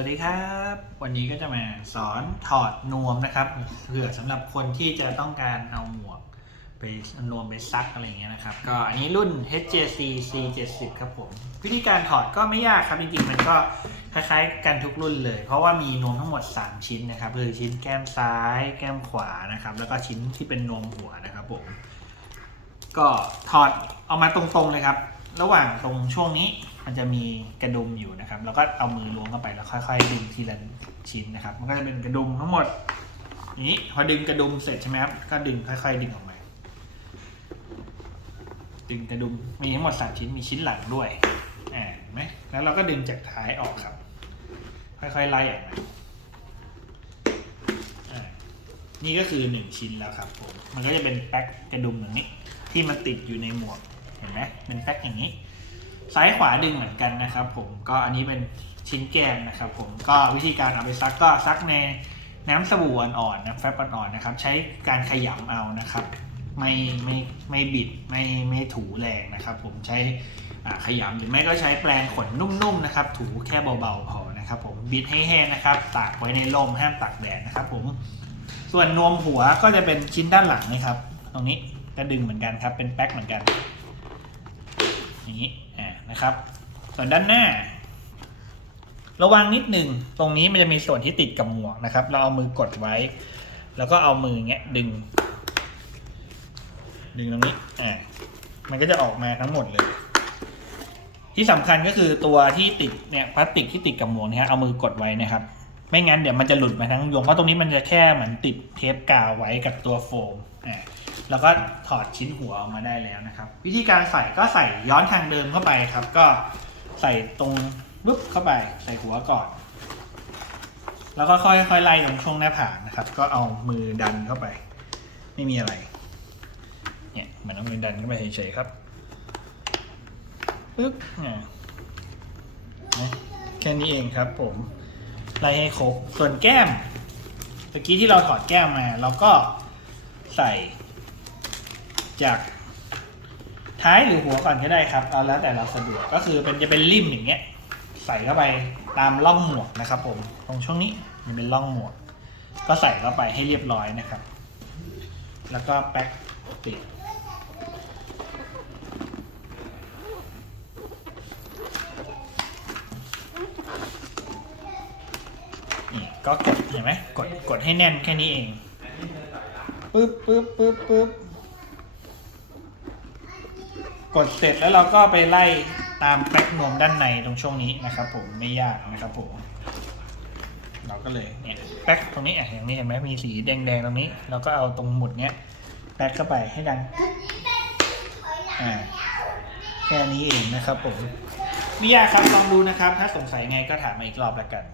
วัสดีครับ วันนี้ก็จะมาสอนถอดนวมนะครับเผื่อสำหรับคนที่จะต้องการเอาหมวกไปนวมไปซักอะไรเงี้ยนะครับ ก็อันนี้รุ่น HJC C70 ครับผม วิธีการถอดก็ไม่ยากครับจริงๆ มันก็คล้ายๆกันทุกรุ่นเลย เพราะว่ามีนวมทั้งหมด 3 ชิ้นนะครับคือชิ้นแก้มซ้าย แก้มขวานะครับ แล้วก็ชิ้นที่เป็นนวมหัวนะครับผม ก็ถอดเอามาตรงๆเลยครับ ระหว่างตรงช่วงนี้ มันจะมีกระดุมอยู่นะครับ แล้วก็เอามือล้วงเข้าไปแล้วค่อย ๆ ดึงทีละชิ้นนะครับ มันก็จะเป็นกระดุมทั้งหมดนี้พอดึงกระดุมเสร็จใช่ไหมครับ ก็ดึงค่อย ๆ ดึงออกมา ดึงกระดุมมีทั้งหมดสามชิ้นมีชิ้นหลังด้วยอ่าเห็นไหมแล้วเราก็ดึงจากท้ายออกครับ ค่อยๆไล่ออกมานี่ก็คือหนึ่งชิ้นแล้วครับผม มันก็จะเป็นแป๊กกระดุมอย่างนี้ ที่มันติดอยู่ในหมวก เห็นไหมเป็นแป๊กอย่างนี้ ซ้ายขวาดึงเหมือนกันนะครับผมก็อันนี้เป็นชิ้นแก้มนะครับผมก็วิธีการเอาไปซักก็ซักในน้ำสบู่อ่อนๆนะแฟบอ่อนๆนะครับ ใช้การขยำเอานะครับ ไม่ไม่ไม่บิดไม่ไม่ถูแรงนะครับ ผมใช้ขยำหรือไม่ก็ใช้แปรงขนนุ่มๆนะครับ ถูแค่เบาๆพอนะครับ ผมบิดให้แห้งนะครับตากไว้ในร่มห้ามตากแดดนะครับ ผม ส่วนนวมหัวก็จะเป็นชิ้นด้านหลังนะครับ ตรงนี้ก็ดึงเหมือนกันครับ เป็นแป๊กเหมือนกันอย่างนี้อ่า นะครับ ส่วนด้านหน้า ระวังนิดหนึ่งตรงนี้มันจะมีส่วนที่ติดกับหมวกนะครับ เราเอามือกดไว้ แล้วก็เอามือเงี้ยดึง ดึงตรงนี้อ่ามันก็จะออกมาทั้งหมดเลย ที่สำคัญก็คือตัวที่ติดเนี่ยพลาสติกที่ติดกับหมวกเนี่ยเอามือกดไว้นะครับ ไม่งั้นเดี๋ยวมันจะหลุดมาทั้งยวงเพราะตรงนี้มันจะแค่เหมือนติดเทปกาวไว้กับตัวโฟมอ่า แล้วก็ถอดชิ้นหัวออกมาได้แล้วนะครับ วิธีการใส่ก็ใส่ย้อนทางเดิมเข้าไปครับ ก็ใส่ตรงปุ๊บเข้าไปใส่หัวก่อน แล้วก็ค่อยๆไล่ตรงช่วงหน้าผากนะครับ ก็เอามือดันเข้าไป ไม่มีอะไร เนี่ยเหมือนเอามือดันเข้าไปเฉยๆครับปึ๊บอ่านะแค่นี้เองครับผมไล่ให้ครบส่วนแก้มเมื่อกี้ที่เราถอดแก้มมาเราก็ใส่ จากท้ายหรือหัวก่อนก็ได้ครับ เอาแล้วแต่เราสะดวกก็คือเป็นจะเป็นริมอย่างเงี้ย ใส่เข้าไปตามร่องหมวกนะครับ ผมตรงช่วงนี้มันเป็นร่องหมวก ก็ใส่เข้าไปให้เรียบร้อยนะครับ แล้วก็แป๊กติดก็กดเห็นไหมกดกดให้แน่นแค่นี้เองปึ๊บปึ๊บปึ๊บปึ๊บ กดเสร็จแล้วเราก็ไปไล่ตามแป๊กนมด้านในตรงช่วงนี้นะครับผมไม่ยากนะครับผมเราก็เลยเนี่ยแป๊กตรงนี้อะอย่างนี้เห็นไหมมีสีแดงๆตรงนี้ เราก็เอาตรงหมุดเนี้ยแป๊กเข้าไปให้ดังอ่าแค่นี้เองนะครับผมไม่ยากครับลองดูนะครับ ถ้าสงสัยไงก็ถามมาอีกรอบแล้วกัน